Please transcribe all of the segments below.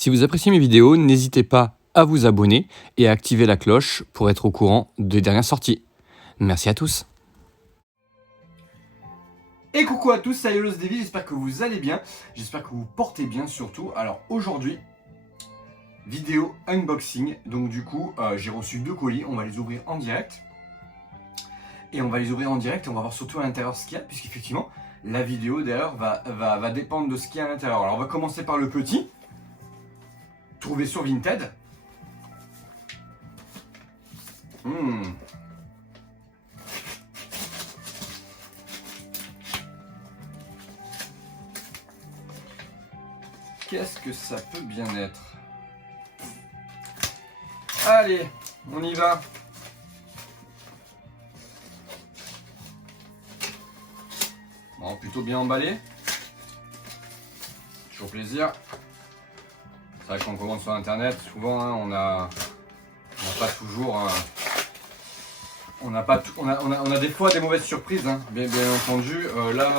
Si vous appréciez mes vidéos, n'hésitez pas à vous abonner et à activer la cloche pour être au courant des dernières sorties. Merci à tous. Et coucou à tous, c'est Yolos Davy, j'espère que vous allez bien, j'espère que vous portez bien surtout. Alors aujourd'hui, vidéo unboxing, donc du coup j'ai reçu 2 colis, on va les ouvrir en direct. Et on va les ouvrir en direct et on va voir surtout à l'intérieur ce qu'il y a, puisqu'effectivement la vidéo d'ailleurs va dépendre de ce qu'il y a à l'intérieur. Alors on va commencer par le petit, trouvé sur Vinted. Qu'est-ce que ça peut bien être? Allez, on y va. Bon, plutôt bien emballé. Toujours plaisir. C'est vrai qu'on commande sur internet, souvent hein, on a pas toujours. On a des fois des mauvaises surprises, hein, bien entendu. Là,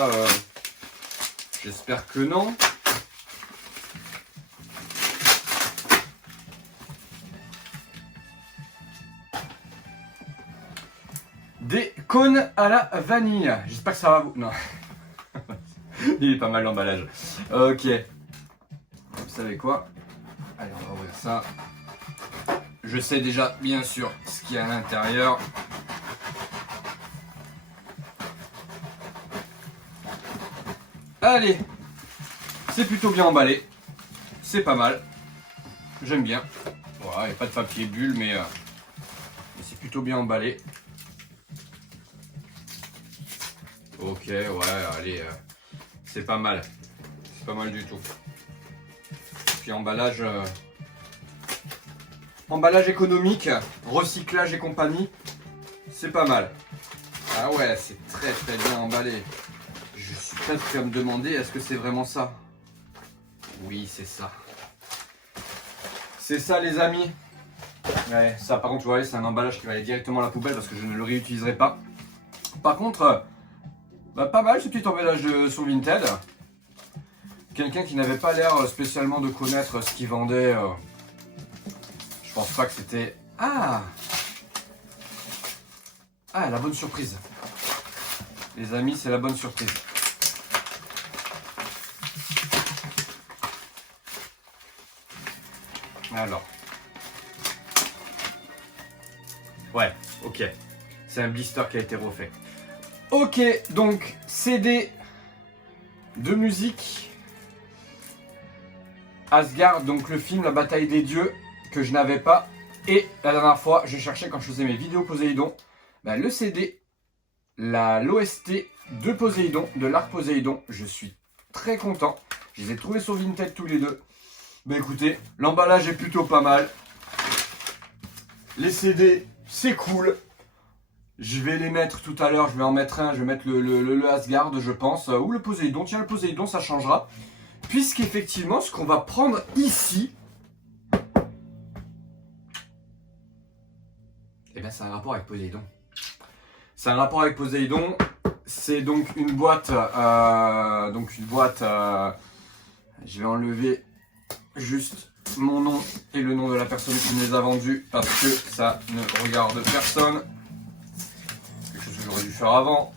j'espère que non. Des cônes à la vanille. J'espère que ça va vous... Non. Il est pas mal l'emballage. Ok. Vous savez quoi? Allez, on va ouvrir ça. Je sais déjà, bien sûr, ce qu'il y a à l'intérieur. Allez. C'est plutôt bien emballé. C'est pas mal. J'aime bien. Voilà, il n'y a pas de papier bulle, mais c'est plutôt bien emballé. Ok, ouais, allez, c'est pas mal. C'est pas mal du tout. Puis emballage économique, recyclage et compagnie, c'est pas mal. Ah ouais, c'est très bien emballé. Je suis presque à me demander, est-ce que c'est vraiment ça? Oui, c'est ça. C'est ça, les amis. Ouais, ça par contre, vous voyez, c'est un emballage qui va aller directement à la poubelle parce que je ne le réutiliserai pas. Par contre... pas mal ce petit emballage sur Vinted. Quelqu'un qui n'avait pas l'air spécialement de connaître ce qu'il vendait. Je pense pas que c'était... Ah, la bonne surprise. Les amis, c'est la bonne surprise. Alors. Ouais, ok. C'est un blister qui a été refait. Ok, donc CD de musique Asgard, donc le film La Bataille des Dieux que je n'avais pas. Et la dernière fois, je cherchais quand je faisais mes vidéos Poséidon, le CD, l'OST de Poséidon, de l'arc Poséidon. Je suis très content. Je les ai trouvés sur Vinted tous les deux. Écoutez, l'emballage est plutôt pas mal. Les CD, c'est cool. Je vais les mettre tout à l'heure, je vais en mettre un, je vais mettre le Asgard je pense, ou le Poséidon. Tiens, le Poséidon ça changera. Puisqu'effectivement ce qu'on va prendre ici, eh bien c'est un rapport avec Poséidon. C'est un rapport avec Poséidon, c'est donc une boîte, je vais enlever juste mon nom et le nom de la personne qui me les a vendus parce que ça ne regarde personne. J'aurais dû faire avant.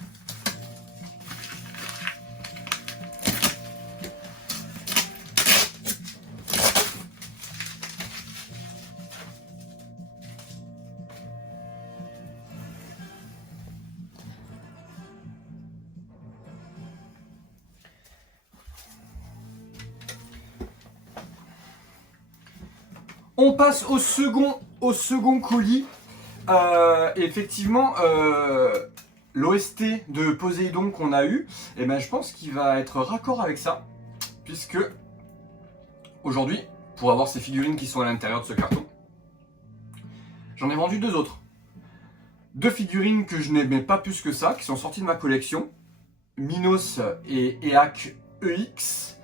On passe au second colis. Effectivement, l'OST de Poséidon qu'on a eu, je pense qu'il va être raccord avec ça, puisque aujourd'hui, pour avoir ces figurines qui sont à l'intérieur de ce carton, j'en ai vendu 2 autres. 2 figurines que je n'aimais pas plus que ça, qui sont sorties de ma collection, Minos et EAC EX,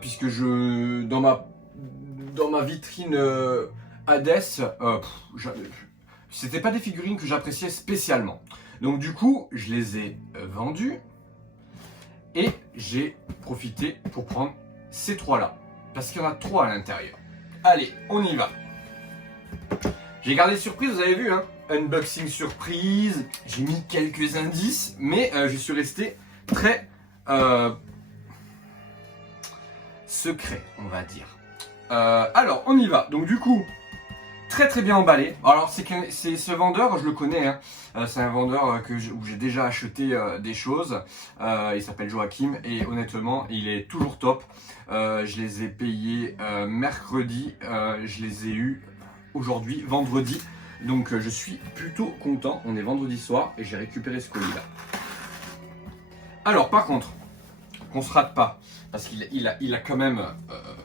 puisque dans ma vitrine Hades, c'était pas des figurines que j'appréciais spécialement. Donc du coup, je les ai vendues et j'ai profité pour prendre ces 3 là. parce qu'il y en a 3 à l'intérieur. Allez, on y va. J'ai gardé surprise, vous avez vu, hein. Unboxing surprise, j'ai mis quelques indices, mais je suis resté très secret, on va dire. Alors, on y va. Donc du coup, très bien emballé. Alors c'est ce vendeur, je le connais, hein. C'est un vendeur où j'ai déjà acheté des choses. Il s'appelle Joachim et honnêtement, il est toujours top. Je les ai payés mercredi, je les ai eus aujourd'hui, vendredi. Donc je suis plutôt content. On est vendredi soir et j'ai récupéré ce colis là. Alors par contre, qu'on se rate pas, parce qu'il a quand même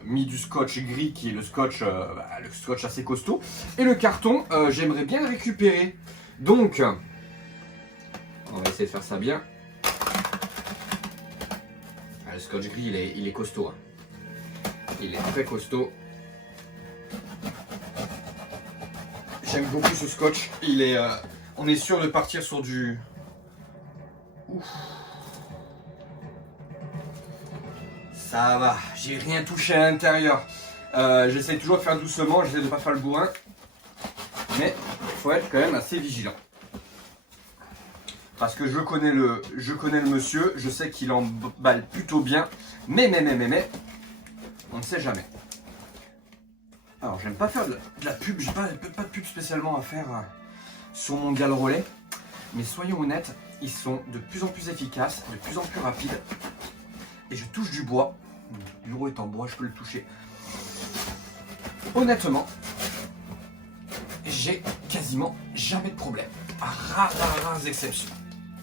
mis du scotch gris qui est le scotch assez costaud. Et le carton, j'aimerais bien le récupérer. Donc, on va essayer de faire ça bien. Le scotch gris, il est costaud. Hein. Il est très costaud. J'aime beaucoup ce scotch. On est sûr de partir sur du... Ouf. Ça va, j'ai rien touché à l'intérieur. J'essaie toujours de faire doucement, j'essaie de ne pas faire le bourrin. Mais il faut être quand même assez vigilant. Parce que je connais le monsieur, je sais qu'il emballe plutôt bien. Mais, on ne sait jamais. Alors, j'aime pas faire de la pub, j'ai pas de pub spécialement à faire sur mon Galrolet. Mais soyons honnêtes, ils sont de plus en plus efficaces, de plus en plus rapides. Et je touche du bois. Le bureau est en bois, je peux le toucher. Honnêtement, j'ai quasiment jamais de problème. À rares exceptions.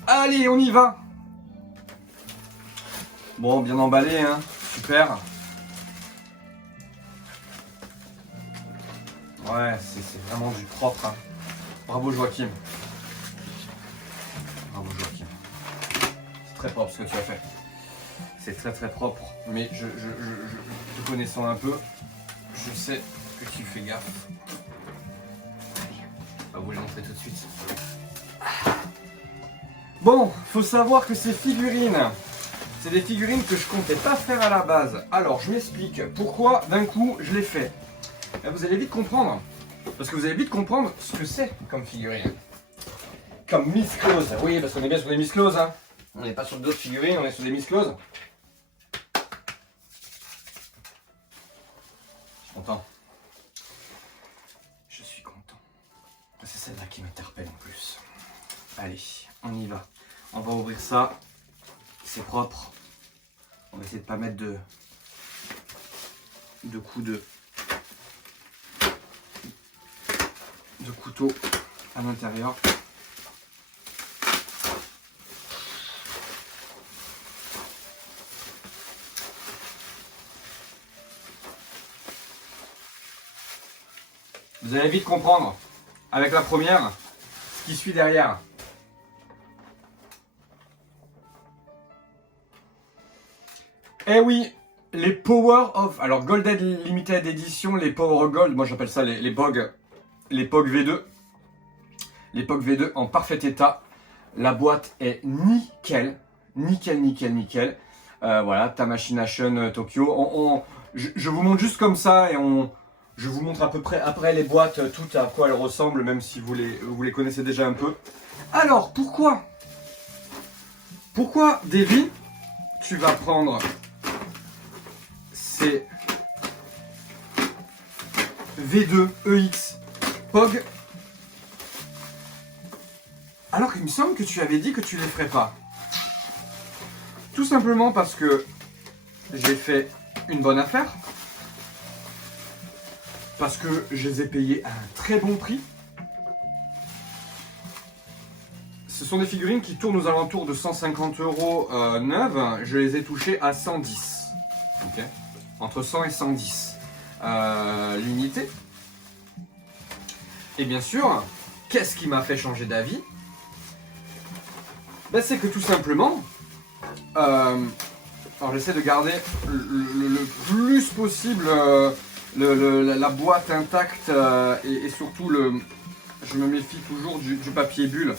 Allez, on y va. Bon, bien emballé, hein. Super. Ouais, c'est vraiment du propre. Hein. Bravo Joachim. Bravo Joachim. C'est très propre ce que tu as fait. C'est très propre. Mais te connaissant un peu, je sais que tu fais gaffe. On va vous les montrer tout de suite. Bon, faut savoir que ces figurines, c'est des figurines que je comptais pas faire à la base. Alors, je m'explique pourquoi d'un coup je les fais. Là, vous allez vite comprendre. Parce que vous allez vite comprendre ce que c'est comme figurine. Comme Miss Claus. Oui, parce qu'on est bien sur des Miss Claus. Hein. On n'est pas sur d'autres figurines, on est sur des Miss Claus. Je suis content. Je suis content. C'est celle-là qui m'interpelle en plus. Allez, on y va. On va ouvrir ça. C'est propre. On va essayer de ne pas mettre de coups de couteau à l'intérieur. Vous allez vite comprendre avec la première ce qui suit derrière. Eh oui, les Power of... Alors Golden Limited Edition, les Power Gold, moi j'appelle ça les POG V2. Les POG V2 en parfait état. La boîte est nickel. Nickel. Voilà, Tamashination Tokyo. Je vous montre juste comme ça et je vous montre à peu près après les boîtes, toutes à quoi elles ressemblent, même si vous les connaissez déjà un peu. Alors, pourquoi Davy, tu vas prendre ces V2 EX POG alors qu'il me semble que tu avais dit que tu les ferais pas? Tout simplement parce que j'ai fait une bonne affaire. Parce que je les ai payés à un très bon prix. Ce sont des figurines qui tournent aux alentours de 150 € neuves. Je les ai touchées à 110. Okay. Entre 100 et 110. L'unité. Et bien sûr, qu'est-ce qui m'a fait changer d'avis? Ben, c'est que tout simplement, alors j'essaie de garder le plus possible la boîte intacte et surtout je me méfie toujours du papier bulle.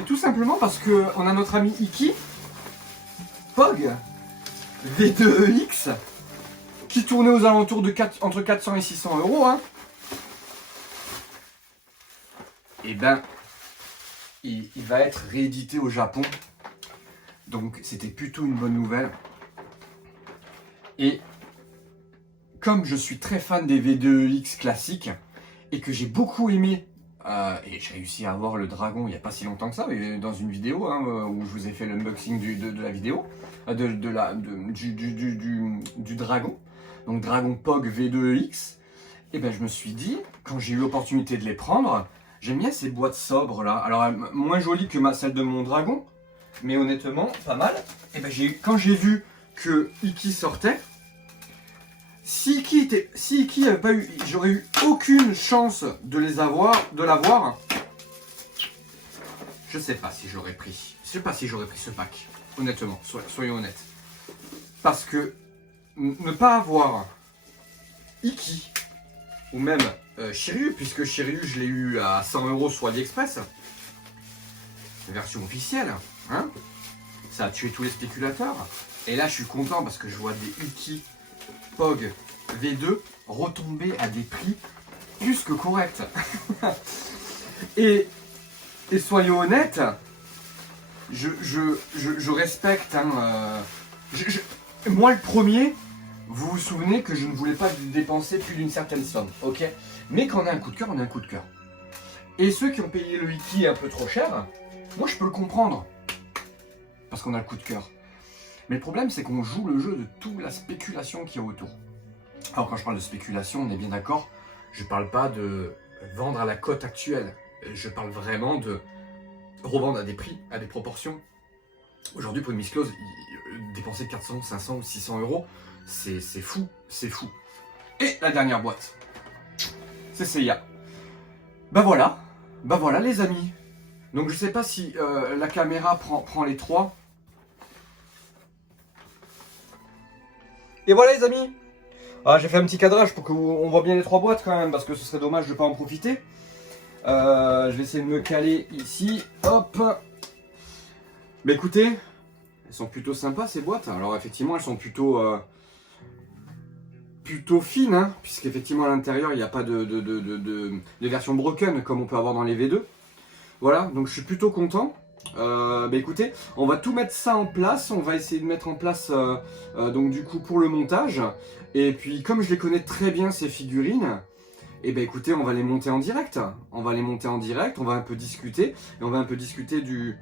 Et tout simplement parce qu'on a notre ami Iki, POG V2EX, qui tournait aux alentours de entre 400 et 600 euros, hein, et ben, il va être réédité au Japon. Donc, c'était plutôt une bonne nouvelle. Et comme je suis très fan des V2X classiques et que j'ai beaucoup aimé, et j'ai réussi à avoir le dragon il n'y a pas si longtemps que ça, mais dans une vidéo hein, où je vous ai fait l'unboxing de la vidéo, du dragon, donc Dragon Pog V2X, et ben je me suis dit, quand j'ai eu l'opportunité de les prendre, j'aime bien ces boîtes sobres là, alors moins jolies que celle de mon dragon, mais honnêtement pas mal. Et ben quand j'ai vu que Iki sortait, si Iki avait pas eu, j'aurais eu aucune chance de l'avoir. Je sais pas si j'aurais pris. Je sais pas si j'aurais pris ce pack. Honnêtement, soyons honnêtes. Parce que ne pas avoir Iki ou même Shiryu, puisque Shiryu je l'ai eu à 100 € sur AliExpress, version officielle, hein, ça a tué tous les spéculateurs. Et là je suis content parce que je vois des Iki Pog V2 retomber à des prix plus que corrects. et soyons honnêtes, je respecte. Hein, moi le premier, vous vous souvenez que je ne voulais pas dépenser plus d'une certaine somme, ok? Mais quand on a un coup de cœur, on a un coup de cœur. Et ceux qui ont payé le Iki un peu trop cher, moi je peux le comprendre. Parce qu'on a le coup de cœur. Mais le problème, c'est qu'on joue le jeu de toute la spéculation qu'il y a autour. Alors quand je parle de spéculation, on est bien d'accord, je ne parle pas de vendre à la cote actuelle. Je parle vraiment de revendre à des prix, à des proportions. Aujourd'hui, pour une Miss Close, dépenser 400, 500 ou 600 €, c'est fou, c'est fou. Et la dernière boîte, c'est Seiya. Bah voilà les amis. Donc je sais pas si la caméra prend les trois. Et voilà les amis. Ah, j'ai fait un petit cadrage pour qu'on voit bien les trois boîtes quand même, parce que ce serait dommage de ne pas en profiter. Je vais essayer de me caler ici. Hop. Mais écoutez, elles sont plutôt sympas ces boîtes. Alors effectivement, elles sont plutôt fines, hein, puisqu'effectivement à l'intérieur, il n'y a pas de version broken comme on peut avoir dans les V2. Voilà, donc je suis plutôt content. Bah écoutez, on va tout mettre ça en place, on va essayer de mettre en place donc du coup pour le montage. Et puis comme je les connais très bien ces figurines, et bah écoutez, on va les monter en direct. On va les monter en direct, on va un peu discuter, et on va un peu discuter de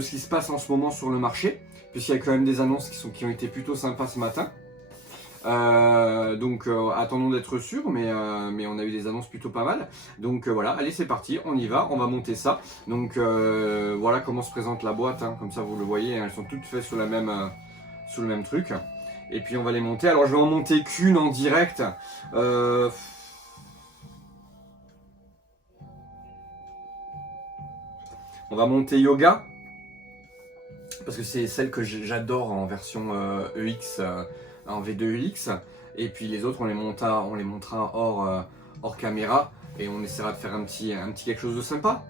ce qui se passe en ce moment sur le marché, puisqu'il y a quand même des annonces qui ont été plutôt sympas ce matin. Donc attendons d'être sûrs, mais on a eu des annonces plutôt pas mal. Donc voilà, allez c'est parti, on y va, on va monter ça. Donc voilà comment se présente la boîte, hein, comme ça vous le voyez, hein, elles sont toutes faites sous le même truc. Et puis on va les monter, alors je vais en monter qu'une en direct. On va monter Yoga, parce que c'est celle que j'adore en version EX, en V2EX. Et puis les autres, on les montera hors caméra et on essaiera de faire un petit quelque chose de sympa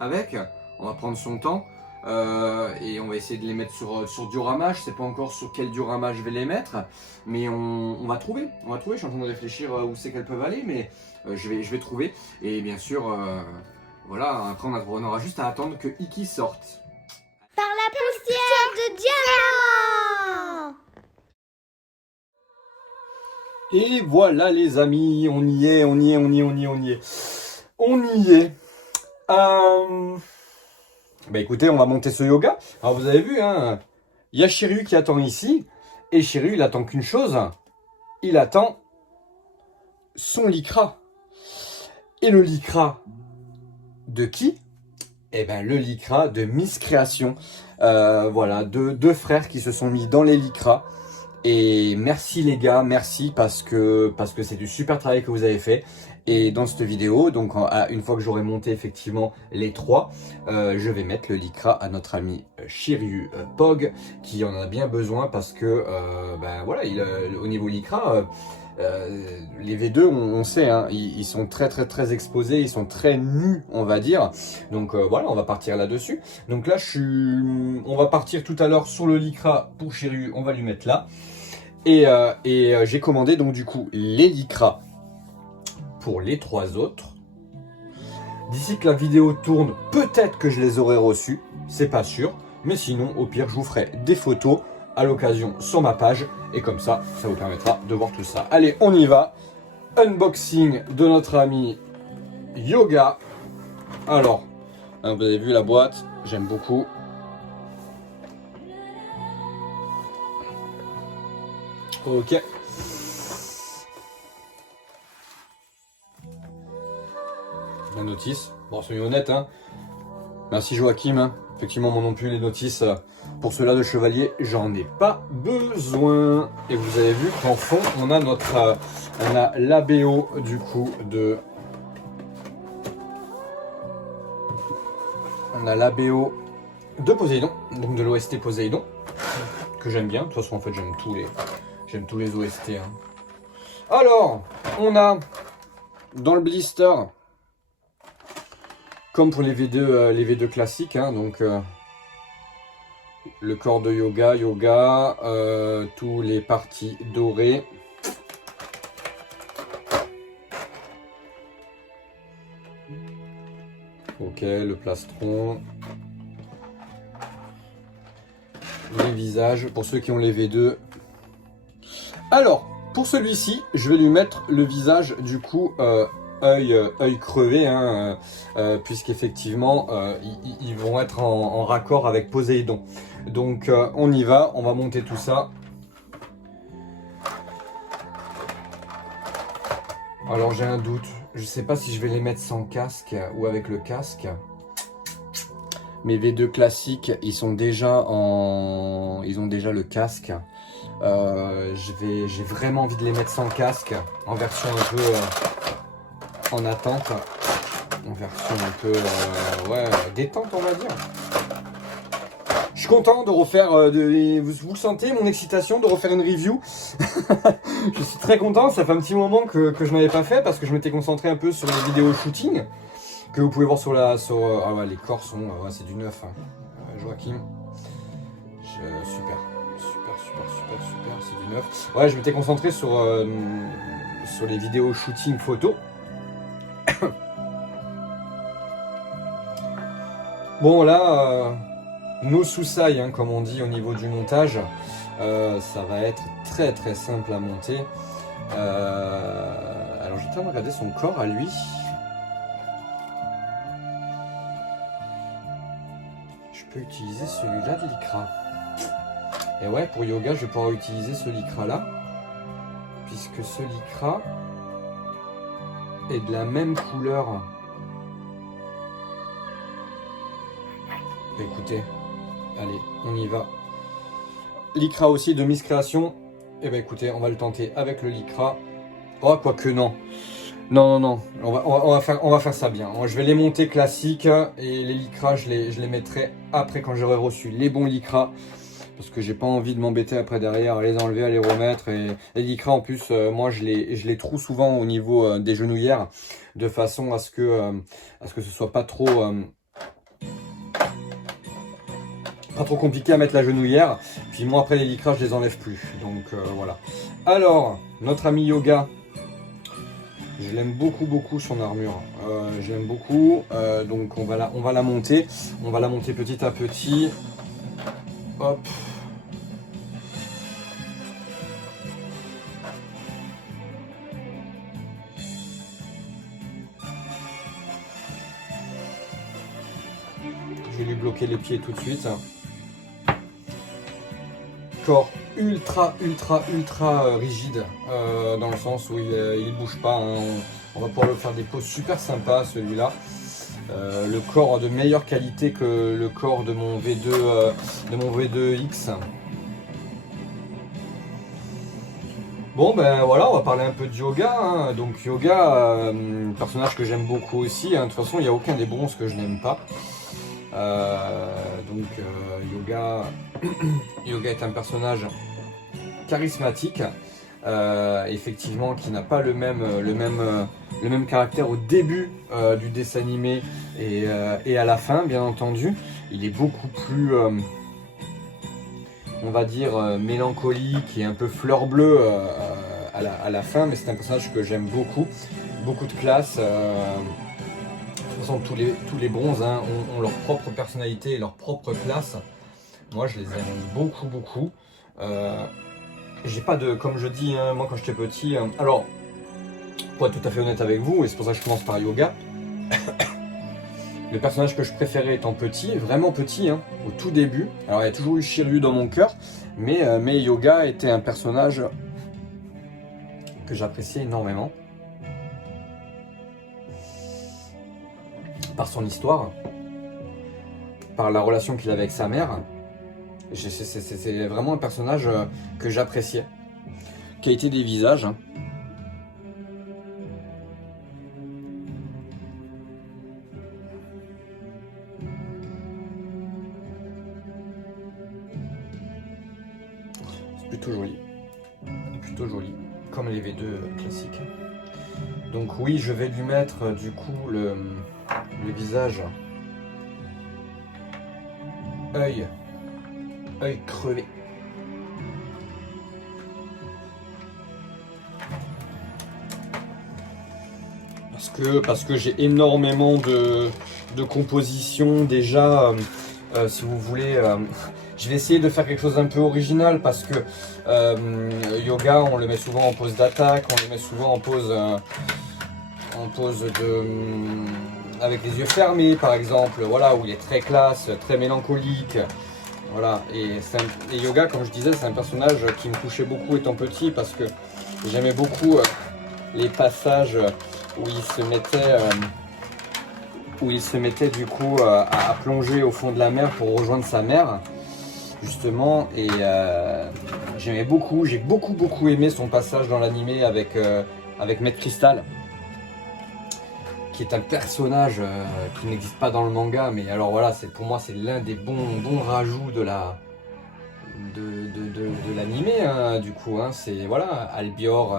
avec. On va prendre son temps et on va essayer de les mettre sur diorama. Je sais pas encore sur quel diorama je vais les mettre, mais on va trouver. Je suis en train de réfléchir où c'est qu'elles peuvent aller, mais je vais trouver. Et bien sûr, voilà. Après, on aura juste à attendre que Iki sorte. Par la poussière de diamant. Et voilà les amis, on y est. Bah écoutez, on va monter ce yoga. Alors vous avez vu, hein, il y a Shiryu qui attend ici. Et Shiryu, il attend qu'une chose. Il attend son lycra. Et le lycra de qui? Eh ben le lycra de Miss Création. Voilà, deux frères qui se sont mis dans les lycras. Et merci les gars, merci parce que c'est du super travail que vous avez fait. Et dans cette vidéo, donc une fois que j'aurai monté effectivement les trois, je vais mettre le lycra à notre ami Shiryu Pog, qui en a bien besoin parce que ben voilà, au niveau lycra, les V2, on sait, hein, ils sont très exposés, ils sont très nus, on va dire. Donc voilà, on va partir là-dessus. Donc là, on va partir tout à l'heure sur le lycra pour Shiryu, on va lui mettre là. J'ai commandé donc du coup les lycras pour les 3 autres. D'ici que la vidéo tourne, peut-être que je les aurai reçus, c'est pas sûr. Mais sinon, au pire, je vous ferai des photos à l'occasion sur ma page. Et comme ça vous permettra de voir tout ça. Allez, on y va. Unboxing de notre ami Yoga. Alors, hein, vous avez vu la boîte, j'aime beaucoup. Ok. La notice. Bon, soyons honnêtes, hein. Merci Joachim, hein. Effectivement, moi non plus, les notices pour ceux-là de chevalier, j'en ai pas besoin. Et vous avez vu qu'en fond, on a notre, on a l'ABO du coup de, on a l'ABO de Poséidon, donc de l'OST Poséidon, que j'aime bien. De toute façon, en fait, j'aime tous les OST. Hein. Alors, on a dans le blister, comme pour les V2 classiques, hein, donc le corps de Yoga, tous les parties dorées. Ok, le plastron. Les visages, pour ceux qui ont les V2. Alors, pour celui-ci, je vais lui mettre le visage, du coup, œil crevé, hein, puisqu'effectivement, ils vont être en raccord avec Poséidon. Donc, on y va, on va monter tout ça. Alors, j'ai un doute. Je sais pas si je vais les mettre sans casque ou avec le casque. Mes V2 classiques, ils ont déjà le casque. J'ai vraiment envie de les mettre sans casque, en version un peu en attente, en version un peu ouais, détente, on va dire. Je suis content de refaire, vous le sentez, mon excitation de refaire une review. Je suis très content, ça fait un petit moment que je n'avais pas fait parce que je m'étais concentré un peu sur les vidéos shooting que vous pouvez voir sur la, ah ouais, les corps sont, ouais, c'est du neuf, hein. Joachim, super, c'est du neuf. Ouais, je m'étais concentré sur les vidéos shooting photo. Bon là, no soussailles, hein, comme on dit au niveau du montage, ça va être très très simple à monter. Alors je vais en train de regarder son corps à lui. Je peux utiliser celui-là de lycra. Et ouais, pour Yoga, je vais pouvoir utiliser ce lycra-là, puisque ce lycra est de la même couleur. Écoutez, allez, on y va. Lycra aussi de Miss Création. Et ben écoutez, on va le tenter avec le lycra. Oh, quoique non. Non, on va faire ça bien. Je vais les monter classiques et les lycras, je les mettrai après quand j'aurai reçu les bons lycras. Parce que j'ai pas envie de m'embêter après derrière à les enlever, à les remettre. Et les lycras en plus, moi je les troue souvent au niveau des genouillères, de façon à ce que ce soit pas trop compliqué à mettre la genouillère. Puis moi après les lycras, je les enlève plus. Donc voilà. Alors, notre ami Yoga, je l'aime beaucoup son armure. J'aime beaucoup. Donc on va la monter. On va la monter petit à petit. Hop. Je vais lui bloquer les pieds tout de suite. Corps ultra rigide, dans le sens où il bouge pas, hein. On va pouvoir le faire des poses super sympas, celui-là. Le corps de meilleure qualité que le corps de mon V2X. Bon ben voilà, on va parler un peu de Yoga, hein. Donc Yoga, personnage que j'aime beaucoup aussi, hein. De toute façon il n'y a aucun des bronzes que je n'aime pas. Yoga est un personnage charismatique, effectivement qui n'a pas le même caractère au début du dessin animé et à la fin, bien entendu. Il est beaucoup plus on va dire, mélancolique et un peu fleur bleue à la fin, mais c'est un personnage que j'aime beaucoup. Beaucoup de classe. De toute façon, tous les bronzes hein, ont leur propre personnalité et leur propre classe. Moi, je les aime beaucoup, beaucoup. J'ai pas de, comme je dis, hein, moi quand j'étais petit, alors, pour être tout à fait honnête avec vous, et c'est pour ça que je commence par Yoga, le personnage que je préférais étant petit, vraiment petit, hein, au tout début, alors il y a toujours eu Shiryu dans mon cœur, mais Yoga était un personnage que j'appréciais énormément. Par son histoire, par la relation qu'il avait avec sa mère. C'est vraiment un personnage que j'appréciais. Qualité des visages. Hein. C'est plutôt joli. Plutôt joli. Comme les V2 classiques. Donc oui, je vais lui mettre du coup le visage. Œil crevé. Parce que j'ai énormément de compositions déjà. Si vous voulez, je vais essayer de faire quelque chose d'un peu original parce que Yoga, on le met souvent en pose d'attaque, on le met souvent en pose avec les yeux fermés par exemple, voilà, où il est très classe, très mélancolique. Voilà, et Yoga, comme je disais, c'est un personnage qui me touchait beaucoup étant petit parce que j'aimais beaucoup les passages où il se mettait du coup à plonger au fond de la mer pour rejoindre sa mère, justement, et j'ai beaucoup aimé son passage dans l'animé avec Maître Crystal, qui est un personnage qui n'existe pas dans le manga, mais alors voilà, pour moi c'est l'un des bons rajouts de l'animé, hein, du coup, hein, c'est voilà, Albior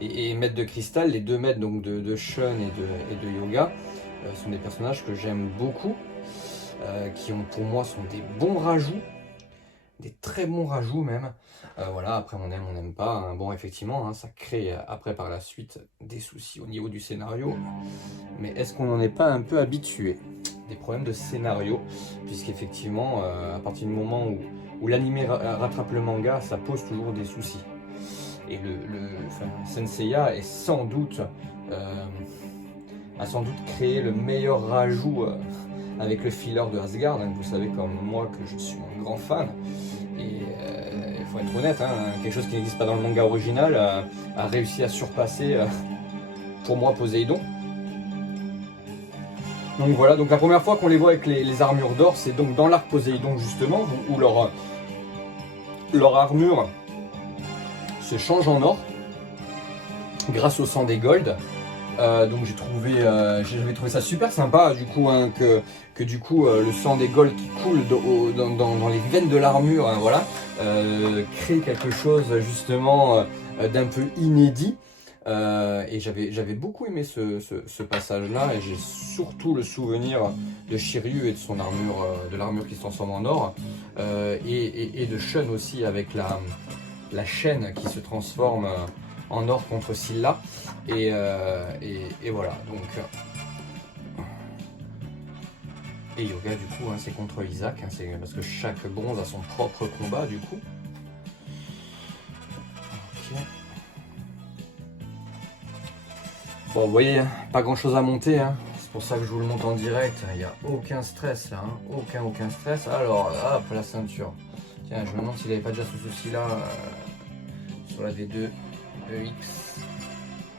et Maître de Cristal, les deux maîtres donc de Shun et de Yoga, sont des personnages que j'aime beaucoup, qui pour moi sont des bons rajouts, des très bons rajouts même. Voilà, après on n'aime pas. Hein. Bon, effectivement, hein, ça crée après par la suite des soucis au niveau du scénario. Mais est-ce qu'on n'en est pas un peu habitué? Des problèmes de scénario, puisqu'effectivement, à partir du moment où l'animé rattrape le manga, ça pose toujours des soucis. Et Senseiya est sans doute, a sans doute créé le meilleur rajout avec le filler de Asgard. Hein, vous savez comme moi que je suis un grand fan. Et il faut être honnête, hein, quelque chose qui n'existe pas dans le manga original a réussi à surpasser pour moi Poséidon. Donc voilà, donc la première fois qu'on les voit avec les armures d'or, c'est donc dans l'arc Poséidon justement, où leur armure se change en or grâce au sang des Gold. Donc j'avais trouvé ça super sympa du coup, hein, que du coup le sang des Gold qui coule dans les veines de l'armure, hein, voilà, crée quelque chose justement d'un peu inédit. Et j'avais beaucoup aimé ce passage là, et j'ai surtout le souvenir de Shiryu et de son armure, de l'armure qui se transforme en or, et de Shun aussi avec la chaîne qui se transforme en or contre Scylla, et voilà, donc et Yoga du coup, hein, c'est contre Isaac, hein, c'est parce que chaque bronze a son propre combat du coup. Okay. Bon, vous voyez, pas grand chose à monter, hein. C'est pour ça que je vous le monte en direct, il n'y a aucun stress là, hein. Aucun stress. Alors hop, la ceinture, tiens, je me demande s'il n'avait pas déjà ce souci là sur la V2 EX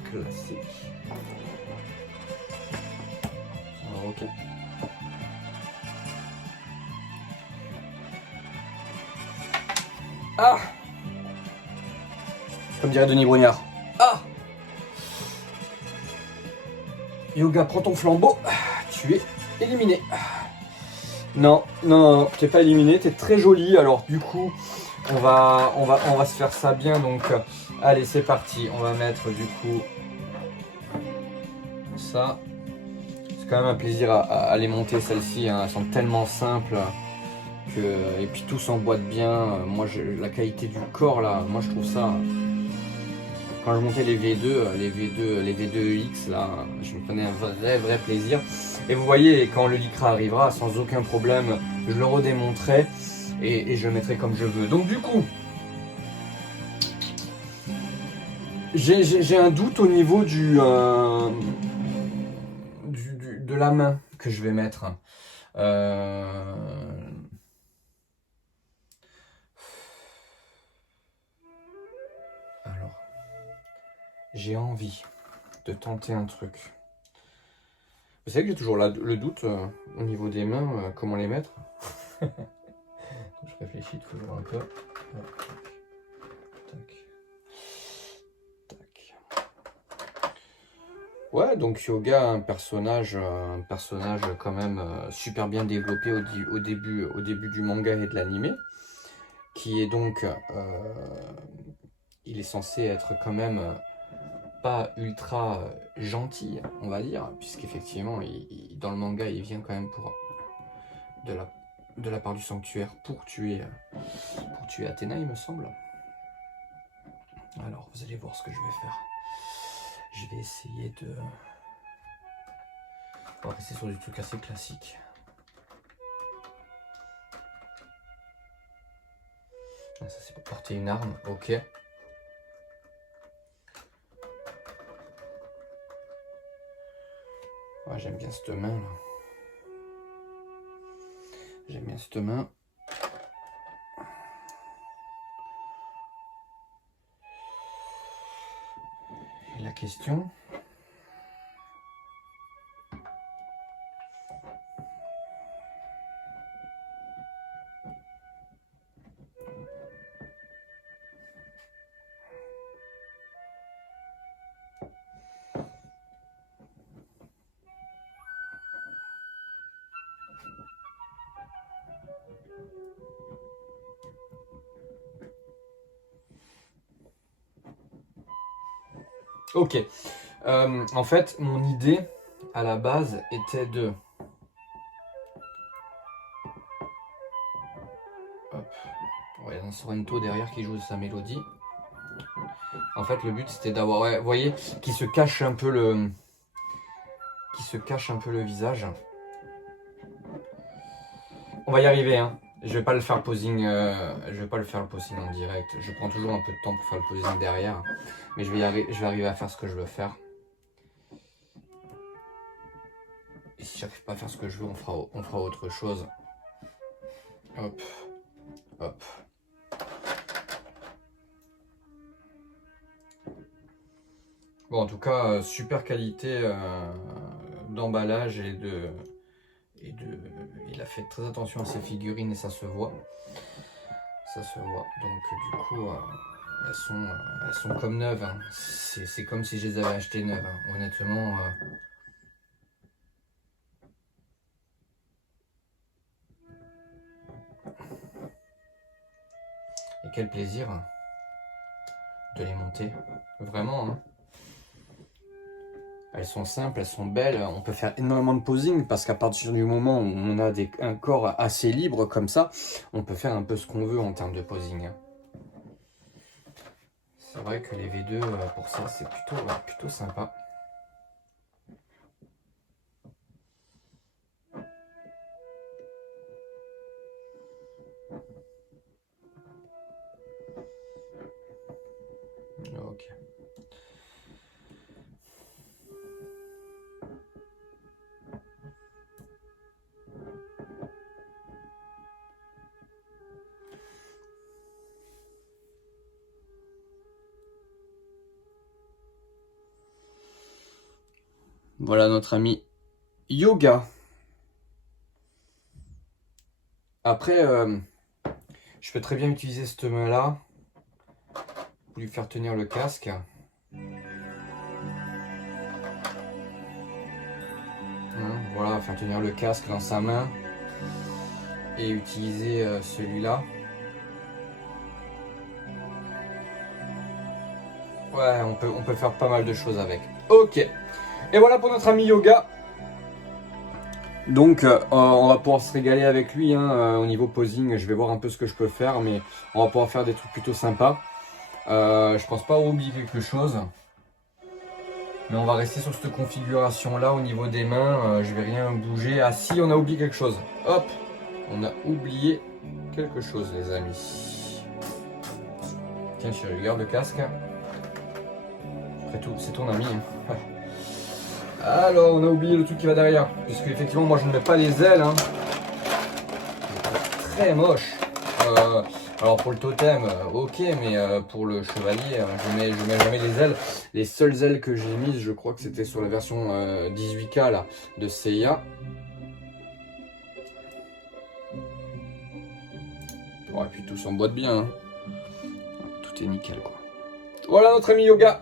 classique. Alors, ok. Ah, comme dirait Denis Brognard. Ah, Yoga, prends ton flambeau. Tu es éliminé. Non, t'es pas éliminé, t'es très joli. Alors du coup, on va se faire ça bien. Donc, allez, c'est parti. On va mettre du coup ça. C'est quand même un plaisir à les monter, celles-ci, hein. Elles sont tellement simples. et puis tout s'emboîte bien. Moi, la qualité du corps là, moi je trouve ça. Quand je montais les V2X là, je me prenais un vrai plaisir. Et vous voyez, quand le Lycra arrivera, sans aucun problème, je le redémonterai et je le mettrai comme je veux. Donc du coup, j'ai un doute au niveau de la main que je vais mettre. Alors, j'ai envie de tenter un truc. Vous savez que j'ai toujours le doute au niveau des mains, comment les mettre. Je réfléchis toujours un peu. Tac. Tac. Ouais, donc Yoga, un personnage quand même super bien développé au début du manga et de l'animé, qui est donc, il est censé être quand même pas ultra gentil, on va dire, puisqu'effectivement, dans le manga, il vient quand même de la part du sanctuaire pour tuer Athéna, il me semble. Alors, vous allez voir ce que je vais faire. Je vais essayer de... On va rester sur du truc assez classique. Ça, c'est pour porter une arme, ok. Ouais, j'aime bien cette main là. J'aime bien cette main. Et la question... Ok. En fait, mon idée à la base était de... Hop. Ouais, un Sorrento derrière qui joue sa mélodie. En fait, le but c'était d'avoir, ouais, vous voyez, qui se cache un peu le visage. On va y arriver, hein. Je vais pas le faire posing, le posing en direct. Je prends toujours un peu de temps pour faire le posing derrière, mais je vais arriver à faire ce que je veux faire. Et si j'arrive pas à faire ce que je veux, on fera autre chose. Hop, hop. Bon, en tout cas, super qualité d'emballage il a fait très attention à ses figurines et ça se voit. Ça se voit. Donc du coup, elles sont comme neuves. Hein. C'est comme si je les avais achetées neuves. Hein. Honnêtement. Et quel plaisir de les monter. Vraiment. Hein. Elles sont simples, elles sont belles, on peut faire énormément de posing parce qu'à partir du moment où on a un corps assez libre comme ça, on peut faire un peu ce qu'on veut en termes de posing. C'est vrai que les V2 pour ça c'est plutôt sympa. Ok. Voilà notre ami Yoga. Après, je peux très bien utiliser cette main-là pour lui faire tenir le casque. Hein, voilà, faire tenir le casque dans sa main et utiliser celui-là. Ouais, on peut faire pas mal de choses avec. Ok. Et voilà pour notre ami Yoga. Donc on va pouvoir se régaler avec lui hein, au niveau posing. Je vais voir un peu ce que je peux faire, mais on va pouvoir faire des trucs plutôt sympas. Je pense pas oublier quelque chose. Mais on va rester sur cette configuration là au niveau des mains. Je vais rien bouger. Ah si, on a oublié quelque chose. Hop, on a oublié quelque chose les amis. Tiens chérie, regarde le casque. Après tout, c'est ton ami. Hein. Alors, on a oublié le truc qui va derrière. Puisque effectivement, moi je ne mets pas les ailes. Hein. C'est très moche. Alors pour le totem, ok, mais pour le chevalier, je mets jamais les ailes. Les seules ailes que j'ai mises, je crois que c'était sur la version 18K là, de Seiya. Oh, et puis tout s'emboîte bien. Hein. Tout est nickel quoi. Voilà notre ami Yoga.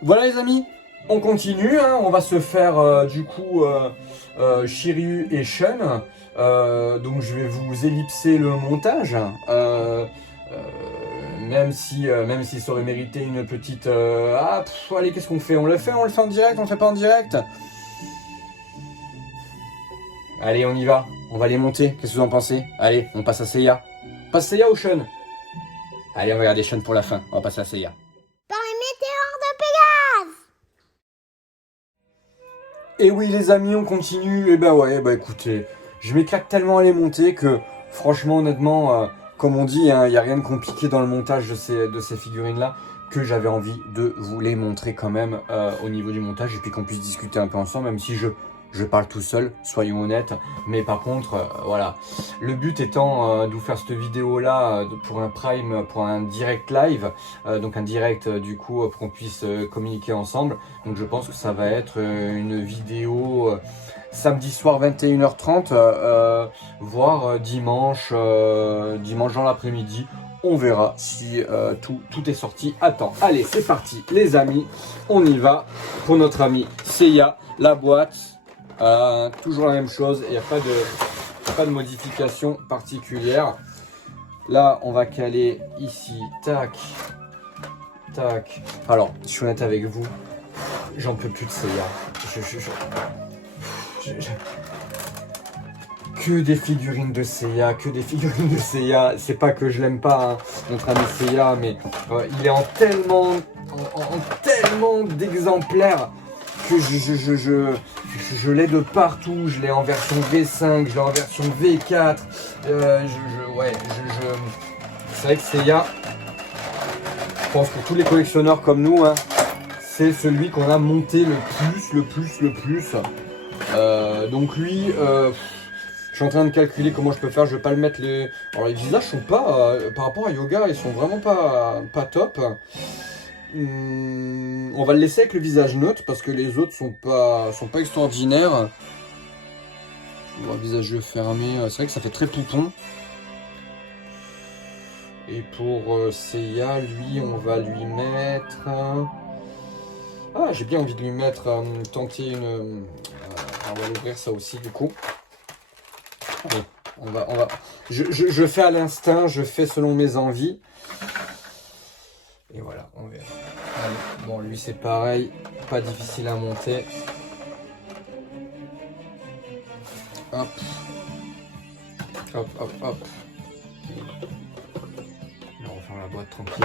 Voilà les amis, on continue, hein. On va se faire du coup Shiryu et Shun. Donc je vais vous ellipser le montage. Même si ça aurait mérité une petite... allez, qu'est-ce qu'on fait? On le fait en direct, on le fait pas en direct? Allez, on y va, on va les monter, qu'est-ce que vous en pensez? Allez, on passe à Seiya. On passe Seiya ou Shun? Allez, on va regarder Shun pour la fin, on va passer à Seiya. Et oui les amis, on continue, et bah ouais, bah écoutez, je m'éclate tellement à les monter que franchement honnêtement, comme on dit, il n'y a rien de compliqué dans le montage de ces figurines-là, que j'avais envie de vous les montrer quand même au niveau du montage, et puis qu'on puisse discuter un peu ensemble, même si je parle tout seul, soyons honnêtes, mais par contre, voilà, le but étant de vous faire cette vidéo-là pour un Prime, pour un direct live, donc un direct du coup pour qu'on puisse communiquer ensemble, donc je pense que ça va être une vidéo samedi soir 21h30, voire dimanche dans l'après-midi. On verra si tout est sorti à temps. Allez, c'est parti les amis, on y va pour notre ami Seiya, la boîte. Toujours la même chose, il n'y a pas de modification particulière. Là, on va caler ici, tac, tac. Alors, je suis honnête avec vous, j'en peux plus de Seiya. Que des figurines de Seiya, que des figurines de Seiya. C'est pas que je l'aime pas, hein, notre ami Seiya, mais il est en tellement d'exemplaires que je l'ai de partout. Je l'ai en version V5, je l'ai en version V4. C'est vrai que Seiya, je pense pour tous les collectionneurs comme nous, hein, c'est celui qu'on a monté le plus. Donc lui, je suis en train de calculer comment je peux faire. Je vais pas le mettre les... Alors les visages sont pas, par rapport à Yoga, ils sont vraiment pas top. On va le laisser avec le visage neutre parce que les autres sont pas extraordinaires. Bon, visage fermé, c'est vrai que ça fait très poupon. Et pour Seiya, lui, on va lui mettre... Ah, j'ai bien envie de lui mettre, tenter une... on va ouvrir ça aussi du coup. Allez, on va... Je fais à l'instinct, je fais selon mes envies. Et voilà, on verra. Allez, bon, lui c'est pareil, pas difficile à monter. Hop. Hop, hop, hop. On va refaire la boîte tranquille.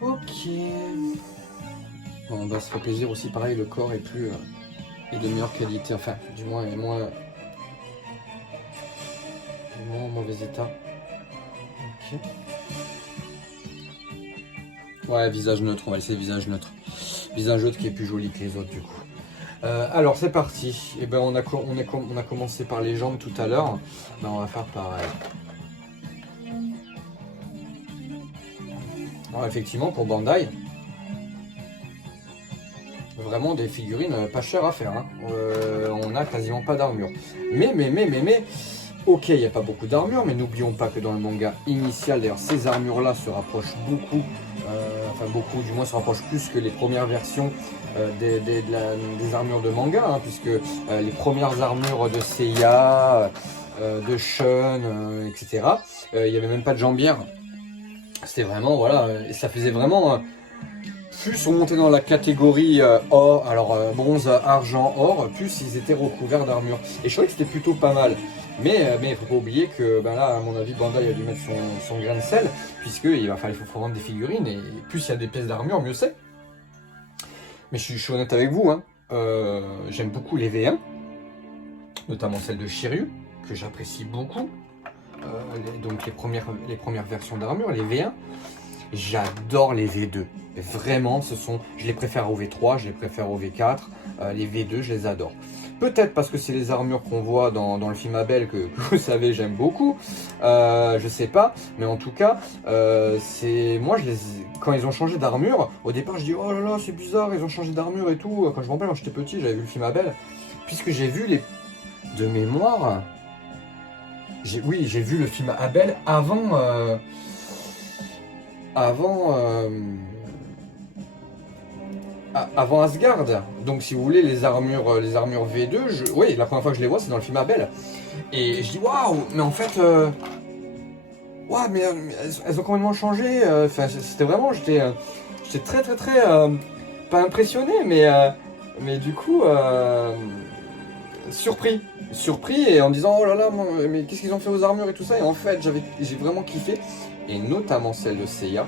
Ok. Bon, on va se faire plaisir aussi, pareil, le corps est de meilleure qualité, enfin, du moins, est moins en mauvais état. Ok. Ouais, visage neutre, on va laisser visage neutre. Visage neutre qui est plus joli que les autres du coup. Alors c'est parti. Et ben on a commencé par les jambes tout à l'heure. Ben, on va faire pareil. Alors effectivement pour Bandai, vraiment des figurines pas chères à faire. Hein. On a quasiment pas d'armure. Mais ok, il n'y a pas beaucoup d'armure, mais n'oublions pas que dans le manga initial, d'ailleurs, ces armures-là se rapprochent beaucoup, du moins se rapprochent plus que les premières versions des armures de manga, hein, puisque les premières armures de Seiya, de Shun, etc., il n'y avait même pas de jambière. C'était vraiment, voilà, et ça faisait vraiment... plus on montait dans la catégorie or, alors bronze, argent, or, plus ils étaient recouverts d'armure. Et je trouvais que c'était plutôt pas mal. Mais il faut pas oublier que ben là, à mon avis, Bandai a dû mettre son grain de sel, puisqu'il faut vendre des figurines, et plus il y a des pièces d'armure, mieux c'est. Mais je suis honnête avec vous, hein. J'aime beaucoup les V1, notamment celle de Shiryu, que j'apprécie beaucoup. Donc les premières versions d'armure, les V1. J'adore les V2. Vraiment, je les préfère au V3, je les préfère au V4. Les V2, je les adore. Peut-être parce que c'est les armures qu'on voit dans le film Abel que vous savez, j'aime beaucoup. Je sais pas, mais en tout cas, moi, quand ils ont changé d'armure, au départ, je dis oh là là, c'est bizarre, ils ont changé d'armure et tout. Quand je me rappelle, quand j'étais petit, j'avais vu le film Abel, puisque j'ai vu de mémoire. J'ai vu le film Abel avant Asgard. Donc si vous voulez les armures V2, oui, la première fois que je les vois c'est dans le film Abel. Et je dis waouh, mais en fait waouh, mais elles ont complètement changé. Enfin c'était vraiment, j'étais très pas impressionné, mais du coup surpris et en disant oh là là, mais qu'est-ce qu'ils ont fait aux armures et tout ça. Et en fait j'ai vraiment kiffé, et notamment celle de Seiya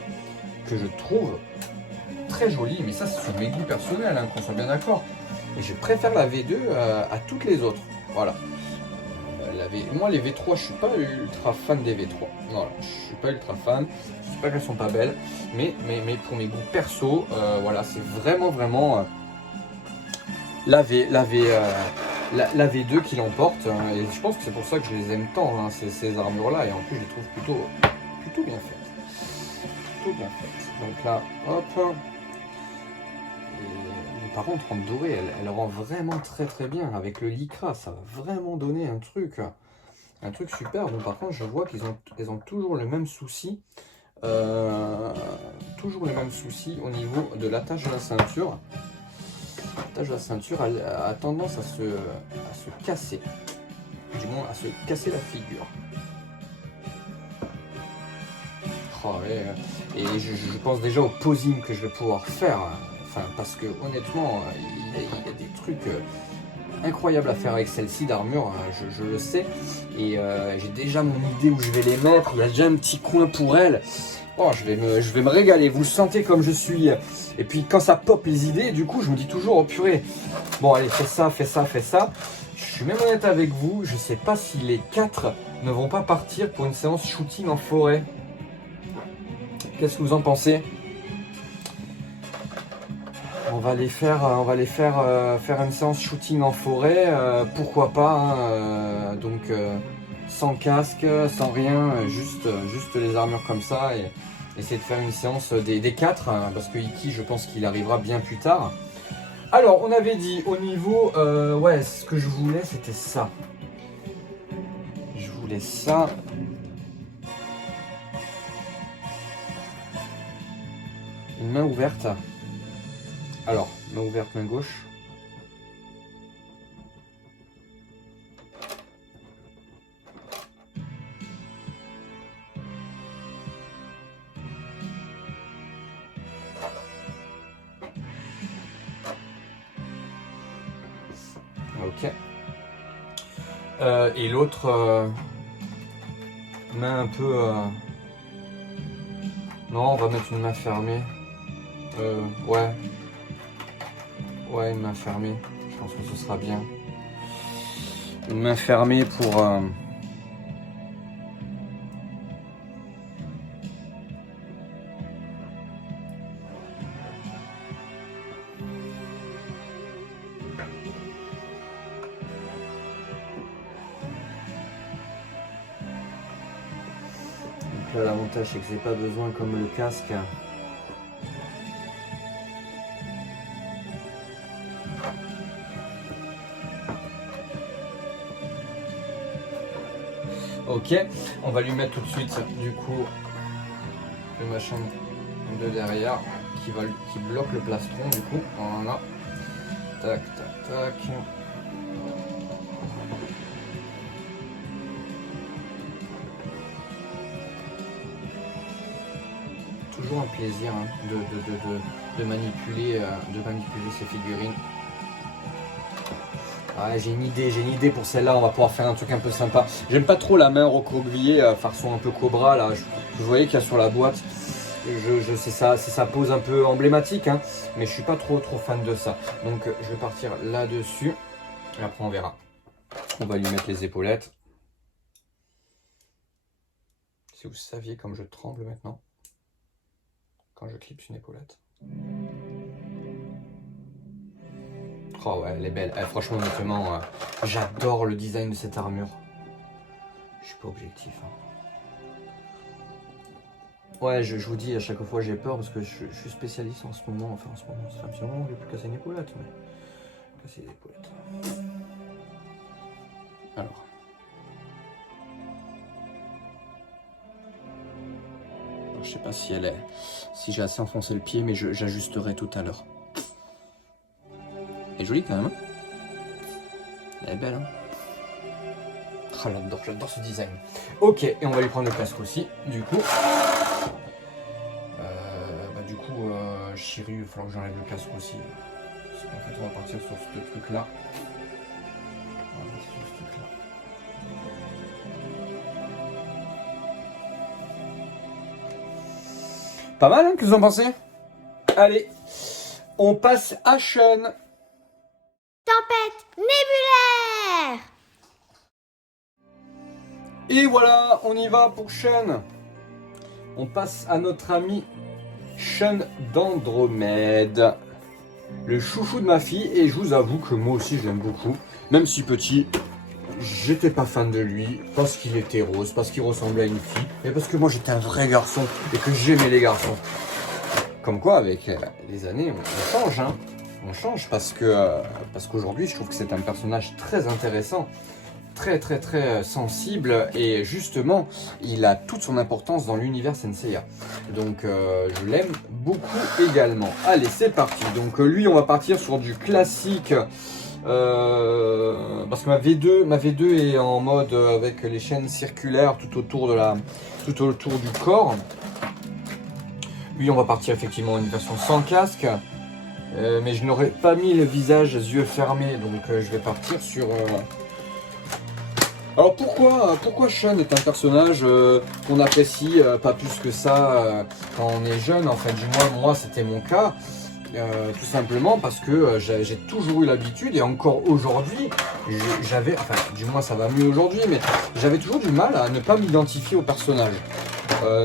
que je trouve très jolie, mais ça c'est sur mes goûts personnels, hein, qu'on soit bien d'accord. Et je préfère la V2 à toutes les autres. Voilà. Moi les V3, je suis pas ultra fan des V3. Voilà, je suis pas ultra fan. Je sais pas qu'elles sont pas belles, mais pour mes goûts perso, voilà, c'est vraiment la V2 qui l'emporte. Et je pense que c'est pour ça que je les aime tant, hein, ces armures-là. Et en plus, je les trouve plutôt bien faites. Plutôt bien faites. Donc là, hop. Et, par contre, en doré, elle rend vraiment très bien. Avec le lycra, ça va vraiment donner un truc super. Bon, par contre, je vois qu'elles ont toujours le même souci. Toujours le même souci au niveau de l'attache de la ceinture. L'attache de la ceinture a tendance à se casser. Du moins, à se casser la figure. Oh, et je pense déjà au posing que je vais pouvoir faire. Enfin, parce que honnêtement, il y a des trucs incroyables à faire avec celle-ci d'armure, je le sais. Et j'ai déjà mon idée où je vais les mettre. Il y a déjà un petit coin pour elle. Oh, je vais me régaler, vous le sentez comme je suis. Et puis quand ça pop les idées, du coup je me dis toujours oh purée. Bon allez, fais ça. Je suis même honnête avec vous, je sais pas si les 4 ne vont pas partir pour une séance shooting en forêt. Qu'est-ce que vous en pensez? On va les faire faire une séance shooting en forêt, pourquoi pas, hein, donc sans casque, sans rien, juste les armures comme ça, et essayer de faire une séance des 4, hein, parce que Iki, je pense qu'il arrivera bien plus tard. Alors, on avait dit au niveau, ouais, ce que je voulais, c'était ça. Je voulais ça. Une main ouverte. Alors, main ouverte, main gauche. Ok. Et l'autre main un peu... Non, on va mettre une main fermée. Ouais. Ouais, une main fermée. Je pense que ce sera bien. Une main fermée pour... Là, l'avantage, c'est que j'ai pas besoin, comme le casque, ok, on va lui mettre tout de suite, du coup, le machin de derrière qui bloque le plastron, du coup, voilà. Tac, tac, tac. toujours un plaisir hein, de manipuler ces figurines. Ah, j'ai une idée pour celle-là, on va pouvoir faire un truc un peu sympa. J'aime pas trop la main recroquevillée, façon un peu cobra là. Vous voyez qu'il y a sur la boîte. C'est sa pose un peu emblématique, hein, mais je suis pas trop fan de ça. Donc je vais partir là-dessus. Et après on verra. On va lui mettre les épaulettes. Si vous saviez comme je tremble maintenant quand je clipse une épaulette. Oh ouais, elle est belle. Franchement, honnêtement, j'adore le design de cette armure. Je suis pas objectif. Hein. Ouais, je vous dis, à chaque fois j'ai peur parce que je suis spécialiste en ce moment. Enfin, en ce moment, ça fait un petit moment que j'ai plus cassé une épaulette. Mais... casser les épaulettes. Alors. Je sais pas si si j'ai assez enfoncé le pied, mais j'ajusterai tout à l'heure. Elle est jolie quand même. Hein, elle est belle. Hein, oh, j'adore ce design. Ok, et on va lui prendre le casque aussi. Du coup, Chiru, il va falloir que j'enlève le casque aussi. Parce qu'en fait, on va partir sur ce truc-là. Pas mal, hein, que vous en pensez? Allez, on passe à Sean. Tempête nébulaire. Et voilà, on y va pour Sean. On passe à notre ami Sean d'Andromède. Le chouchou de ma fille, et je vous avoue que moi aussi je l'aime beaucoup. Même si petit, j'étais pas fan de lui, parce qu'il était rose, parce qu'il ressemblait à une fille, mais parce que moi j'étais un vrai garçon, et que j'aimais les garçons. Comme quoi, avec les années, on change, hein. On change parce qu'aujourd'hui, je trouve que c'est un personnage très intéressant, très sensible, et justement, il a toute son importance dans l'univers Senseiya. Donc, je l'aime beaucoup également. Allez, c'est parti. Donc, lui, on va partir sur du classique, parce que ma V2 est en mode avec les chaînes circulaires tout autour du corps. Lui, on va partir effectivement une version sans casque. Mais je n'aurais pas mis le visage yeux fermés, donc je vais partir sur... Alors pourquoi Sean est un personnage qu'on apprécie pas plus que ça quand on est jeune? En fait, du moins moi c'était mon cas, tout simplement parce que j'ai toujours eu l'habitude, et encore aujourd'hui, enfin du moins ça va mieux aujourd'hui, mais j'avais toujours du mal à ne pas m'identifier au personnage.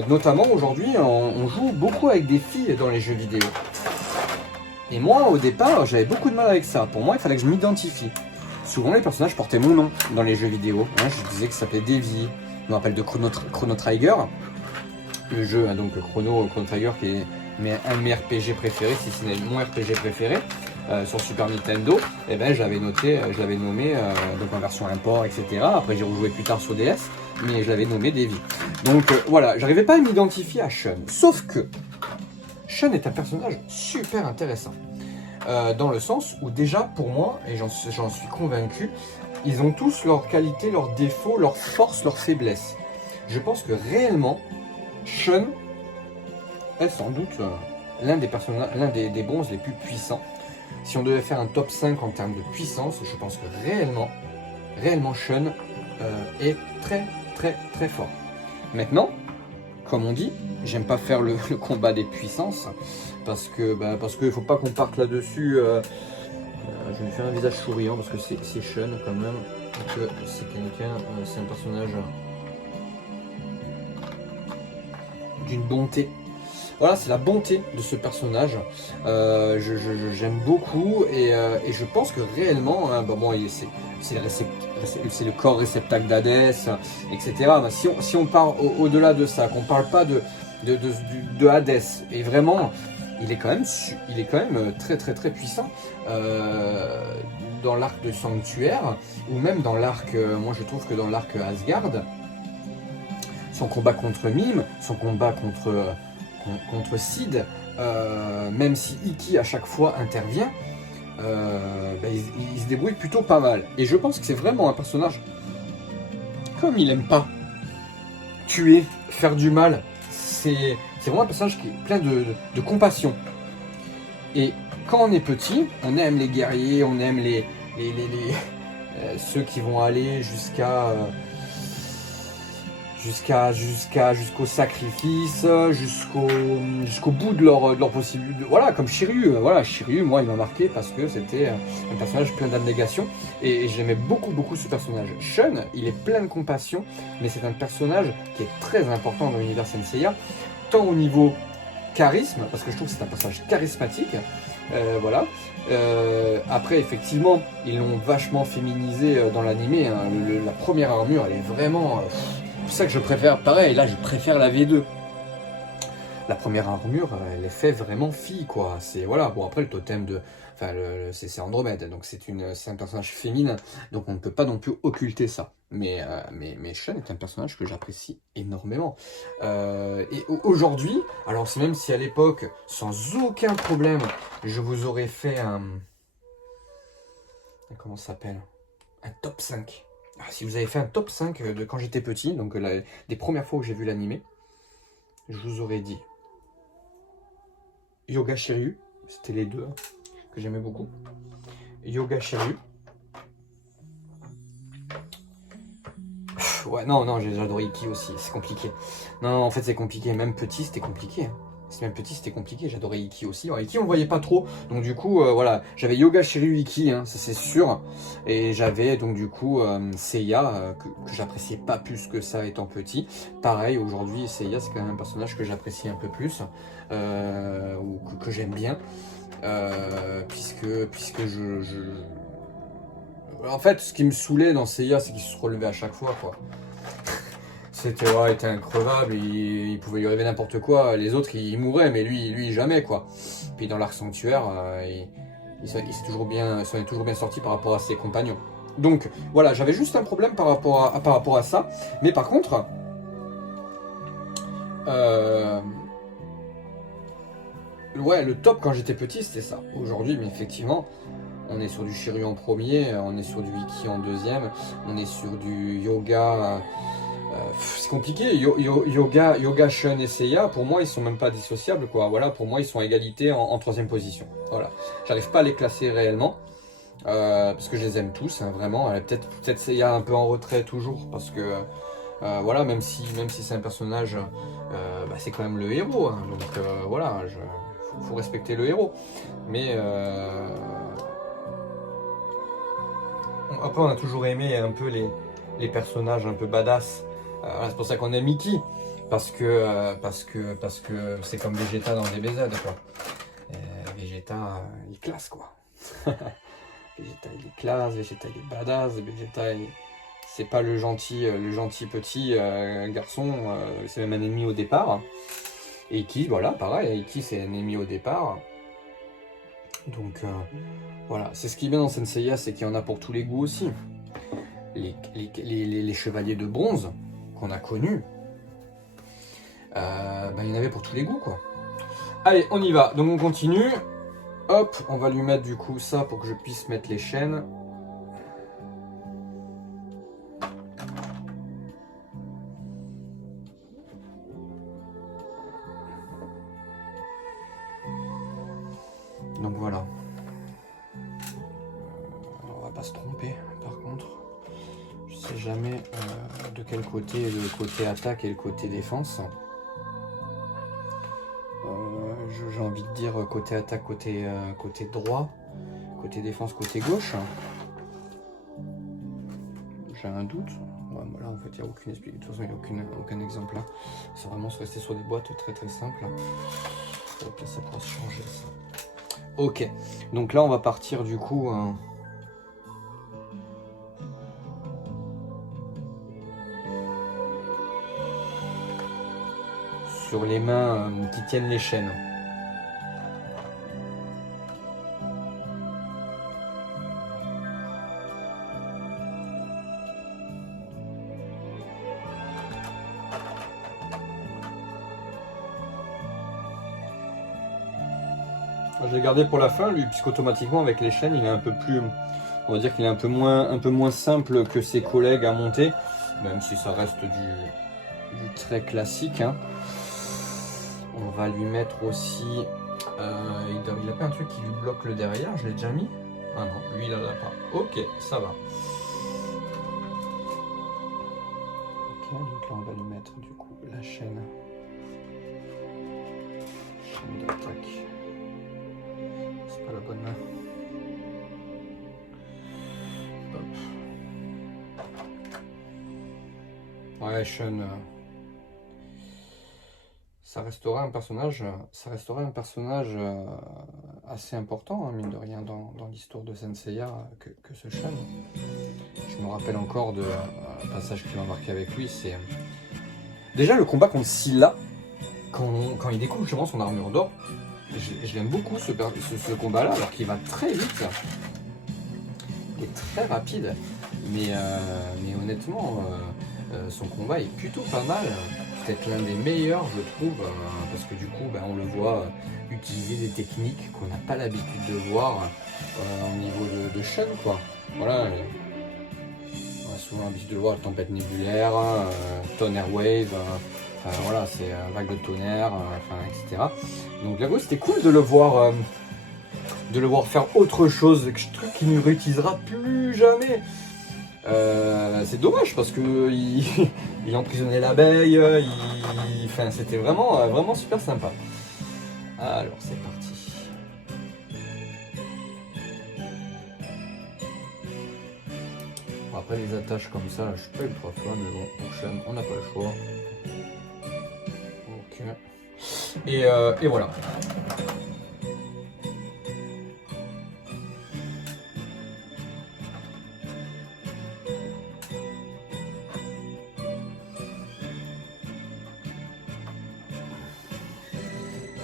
Notamment aujourd'hui, on joue beaucoup avec des filles dans les jeux vidéo. Et moi, au départ, j'avais beaucoup de mal avec ça. Pour moi, il fallait que je m'identifie. Souvent, les personnages portaient mon nom dans les jeux vidéo. Hein, je disais que ça s'appelait Davy. Je me rappelle de Chrono Trigger. Le jeu, hein, donc Chrono Trigger, qui est un de mes RPG préférés, si ce n'est mon RPG préféré, sur Super Nintendo. Et ben, je l'avais nommé donc en version import, etc. Après, j'ai rejoué plus tard sur DS, mais je l'avais nommé Davy. Donc voilà, j'arrivais pas à m'identifier à Sean. Sauf que Sean est un personnage super intéressant, dans le sens où déjà pour moi, et j'en suis convaincu, ils ont tous leurs qualités, leurs défauts, leurs forces, leurs faiblesses. Je pense que réellement, Sean est sans doute l'un des bronzes les plus puissants. Si on devait faire un top 5 en termes de puissance, je pense que réellement Sean est très fort. Maintenant, comme on dit, j'aime pas faire le combat des puissances, parce que il faut pas qu'on parte là-dessus. Je vais lui faire un visage souriant parce que c'est Sean quand même, que c'est quelqu'un, c'est un personnage d'une bonté. Voilà, c'est la bonté de ce personnage. J'aime beaucoup, et je pense que réellement, hein, c'est le corps réceptacle d'Hadès, etc. Si on part au-delà de ça, qu'on parle pas de Hadès, et vraiment, il est quand même très puissant dans l'arc de Sanctuaire, ou même dans l'arc, moi je trouve que dans l'arc Asgard, son combat contre Mime, son combat contre Sid, même si Iki à chaque fois intervient, il se débrouille plutôt pas mal. Et je pense que c'est vraiment un personnage, comme il aime pas tuer, faire du mal, c'est c'est vraiment un personnage qui est plein de compassion. Et quand on est petit, on aime les guerriers, on aime ceux qui vont aller jusqu'au sacrifice, jusqu'au bout de leur possibilité. Voilà, comme Shiryu. Voilà, Shiryu, moi, il m'a marqué parce que c'était un personnage plein d'abnégation et j'aimais beaucoup ce personnage. Shun, il est plein de compassion, mais c'est un personnage qui est très important dans l'univers Senseiya, tant au niveau charisme, parce que je trouve que c'est un personnage charismatique. Voilà. Après, effectivement, ils l'ont vachement féminisé dans l'animé. Hein. La première armure, elle est vraiment. C'est pour ça que je préfère. Pareil, là, je préfère la V2. La première armure, elle est faite vraiment fille, quoi. C'est voilà. Bon, après, le totem de. Enfin, c'est Andromède, donc c'est un personnage féminin, donc on ne peut pas non plus occulter ça. Mais Shun est un personnage que j'apprécie énormément. Et aujourd'hui, alors c'est même si à l'époque, sans aucun problème, je vous aurais fait un... Comment ça s'appelle? Un top 5. Ah, si vous avez fait un top 5 de quand j'étais petit, donc des premières fois où j'ai vu l'animé, je vous aurais dit Yoga Shiryu, c'était les deux, hein, que j'aimais beaucoup. Yoga Shiryu. Ouais, non, j'ai adoré Ikki aussi, c'est compliqué. Non, en fait, c'est compliqué. Même petit, c'était compliqué. Hein. Même petit, c'était compliqué. J'adorais Ikki aussi. Alors, Ikki, on le voyait pas trop. Donc, du coup, voilà. J'avais Yoga Shiryu Ikki, hein, ça c'est sûr. Et j'avais, donc, du coup, Seiya, que j'appréciais pas plus que ça étant petit. Pareil, aujourd'hui, Seiya, c'est quand même un personnage que j'apprécie un peu plus. Ou que j'aime bien. Puisque en fait, ce qui me saoulait dans Seiya, c'est qu'il se relevait à chaque fois, quoi. C'était, ouais, il était increvable, il pouvait lui arriver n'importe quoi. Les autres, ils mouraient, mais lui jamais, quoi. Puis dans l'Arc Sanctuaire, il s'en est toujours bien sorti par rapport à ses compagnons. Donc, voilà, j'avais juste un problème par rapport à ça. Mais par contre, ouais, le top quand j'étais petit, c'était ça. Aujourd'hui, mais effectivement... On est sur du Shiryu en premier, on est sur du Ikki en deuxième, on est sur du Yoga. C'est compliqué. Yoga, Shun et Seiya, pour moi, ils sont même pas dissociables, quoi. Voilà, pour moi, ils sont à égalité en troisième position. Voilà. J'arrive pas à les classer réellement. Parce que je les aime tous, hein, vraiment. Peut-être Seiya un peu en retrait toujours, parce que voilà, même si c'est un personnage, c'est quand même le héros. Hein, donc voilà, faut respecter le héros. Mais après, on a toujours aimé un peu les personnages un peu badass. C'est pour ça qu'on aime Mickey. Parce que c'est comme Vegeta dans DBZ, quoi. Vegeta, il est classe, quoi. Vegeta, il est classe, Vegeta, il est badass. Vegeta, c'est pas le gentil petit garçon. C'est même un ennemi au départ. Et Ikki, voilà, pareil. Ikki, c'est un ennemi au départ. Donc voilà, c'est ce qui est bien dans Senseiya, c'est qu'il y en a pour tous les goûts aussi. Les chevaliers de bronze qu'on a connus, il y en avait pour tous les goûts, quoi. Allez, on y va, donc on continue. Hop, on va lui mettre du coup ça pour que je puisse mettre les chaînes. Donc voilà. On va pas se tromper par contre. Je sais jamais de quel côté est le côté attaque et le côté défense. J'ai envie de dire côté attaque, côté droit, côté défense, côté gauche. J'ai un doute. Ouais, là en fait il n'y a aucune explication. De toute façon il n'y a aucun exemple là. C'est vraiment se rester sur des boîtes très simples. Ok, ça pourra se changer ça. Ok, donc là on va partir du coup sur les mains qui tiennent les chaînes. Je l'ai gardé pour la fin, lui, puisqu'automatiquement avec les chaînes, il est un peu plus, on va dire qu'il est un peu moins simple que ses collègues à monter, même si ça reste du très classique. Hein. On va lui mettre aussi... il a pas un truc qui lui bloque le derrière, je l'ai déjà mis. Ah non, lui il en a pas. Ok, ça va. Ok, donc là on va lui mettre du coup la chaîne d'attaque. C'est pas la bonne main. Hop. Ouais, Sean, ça restera un personnage assez important, hein, mine de rien, dans l'histoire de Senseiya que ce Sean. Je me rappelle encore de un passage qui m'a marqué avec lui, c'est déjà le combat contre Scylla, quand il découvre justement son armure d'or. Je l'aime beaucoup ce combat-là, alors qu'il va très vite et très rapide, mais honnêtement, son combat est plutôt pas mal. Peut-être l'un des meilleurs, je trouve, parce que du coup, on le voit utiliser des techniques qu'on n'a pas l'habitude de voir au niveau de Sean, quoi. Voilà, on a souvent l'habitude de le voir, la tempête nébulaire, tonnerre wave, voilà, c'est vague de tonnerre, etc. Donc là, c'était cool de le voir faire autre chose, truc qu'il ne réutilisera plus jamais. C'est dommage parce que il emprisonnait l'abeille, c'était vraiment super sympa. Alors c'est parti. Bon, après les attaches comme ça, je suis pas ultra fan, mais bon, prochaine, on n'a pas le choix. Ok. Et voilà.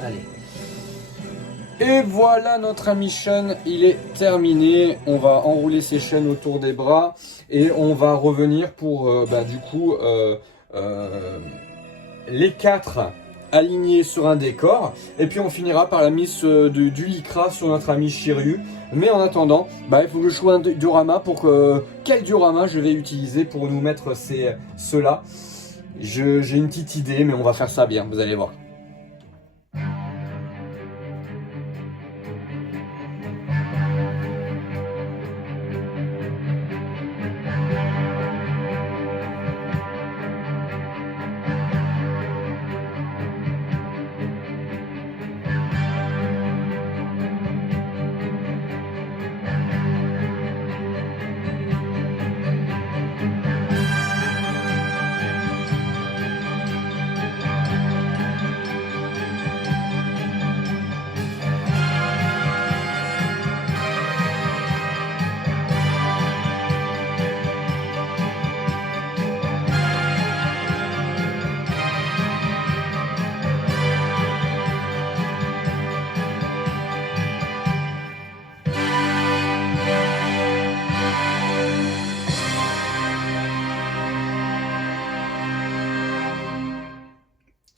Allez. Et voilà, notre ami Sean, il est terminé. On va enrouler ses chaînes autour des bras et on va revenir pour du coup les 4 alignés sur un décor. Et puis on finira par la mise du lycra sur notre ami Shiryu. Mais en attendant, il faut que je choisisse un diorama pour quel diorama je vais utiliser pour nous mettre ceux-là. J'ai une petite idée, mais on va faire ça bien, vous allez voir.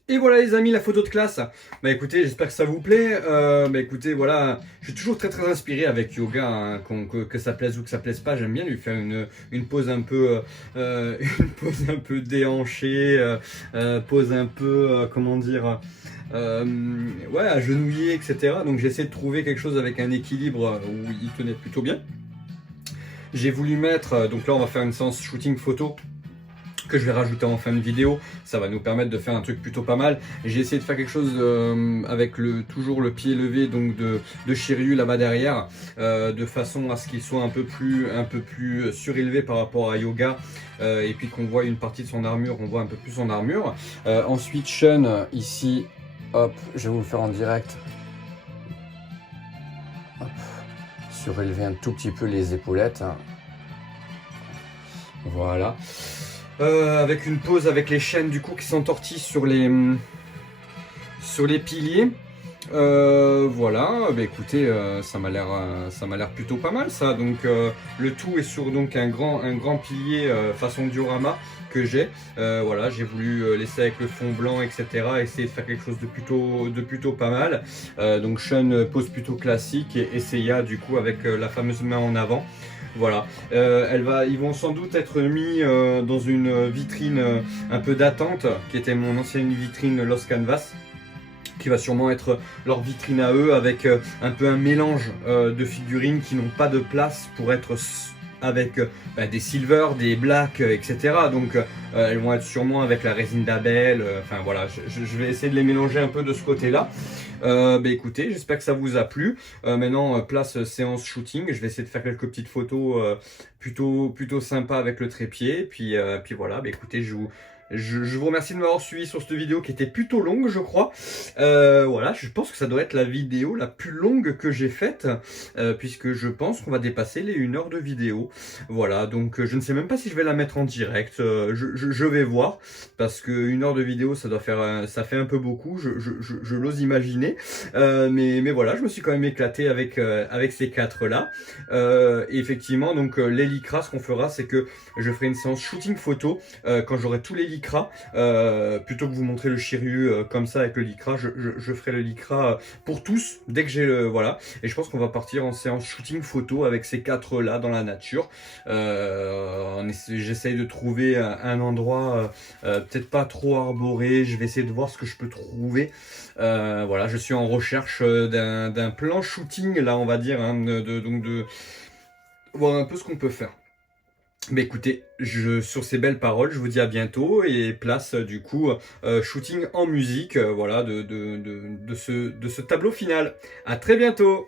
Et voilà les amis, la photo de classe. Écoutez, j'espère que ça vous plaît. Écoutez, voilà, je suis toujours très inspiré avec Yoga, hein, que ça plaise ou que ça plaise pas. J'aime bien lui faire une pose un peu déhanchée, pose un peu comment dire, ouais, agenouillée, etc. Donc j'essaie de trouver quelque chose avec un équilibre où il tenait plutôt bien. J'ai voulu mettre, donc là on va faire une séance shooting photo que je vais rajouter en fin de vidéo. Ça va nous permettre de faire un truc plutôt pas mal. J'ai essayé de faire quelque chose avec toujours le pied levé donc de Shiryu là-bas derrière, de façon à ce qu'il soit un peu plus surélevé par rapport à Yoga, et puis qu'on voit une partie de son armure, on voit un peu plus son armure. Ensuite Sean ici, hop, je vais vous le faire en direct. Hop. Surélever un tout petit peu les épaulettes, hein. Voilà. Avec une pose avec les chaînes du coup qui s'entortillent sur les piliers. Voilà, écoutez, ça m'a l'air plutôt pas mal ça. Donc le tout est sur donc un grand pilier façon diorama que j'ai. Voilà, j'ai voulu laisser avec le fond blanc, etc. Essayer de faire quelque chose de plutôt pas mal. Donc Sean pose plutôt classique et Seiya du coup avec la fameuse main en avant. Voilà, ils vont sans doute être mis dans une vitrine un peu d'attente, qui était mon ancienne vitrine Lost Canvas. qui va sûrement être leur vitrine à eux, avec un peu un mélange de figurines qui n'ont pas de place pour être avec des silver, des black, etc. Donc elles vont être sûrement avec la résine d'abeille. Enfin voilà, je vais essayer de les mélanger un peu de ce côté-là. Écoutez, j'espère que ça vous a plu. Maintenant, place séance shooting. Je vais essayer de faire quelques petites photos plutôt sympas avec le trépied. Puis voilà, écoutez, je vous remercie de m'avoir suivi sur cette vidéo qui était plutôt longue, je crois. Voilà, je pense que ça doit être la vidéo la plus longue que j'ai faite, puisque je pense qu'on va dépasser les 1 heure de vidéo. Voilà, donc je ne sais même pas si je vais la mettre en direct. Je vais voir, parce que 1 heure de vidéo, ça fait un peu beaucoup. Je l'ose imaginer. Mais voilà, je me suis quand même éclaté avec ces 4 là. Et effectivement, donc les lycras, ce qu'on fera, c'est que je ferai une séance shooting photo quand j'aurai tous les lycra, plutôt que vous montrer le Shiryu comme ça avec le lycra, je ferai le lycra pour tous dès que j'ai le voilà. Et je pense qu'on va partir en séance shooting photo avec ces 4 là dans la nature. J'essaye de trouver un endroit peut-être pas trop arboré. Je vais essayer de voir ce que je peux trouver. Voilà, je suis en recherche d'un plan shooting là, on va dire, hein, donc de voir un peu ce qu'on peut faire. Écoutez, sur ces belles paroles, je vous dis à bientôt et place du coup shooting en musique, voilà, de ce tableau final. À très bientôt.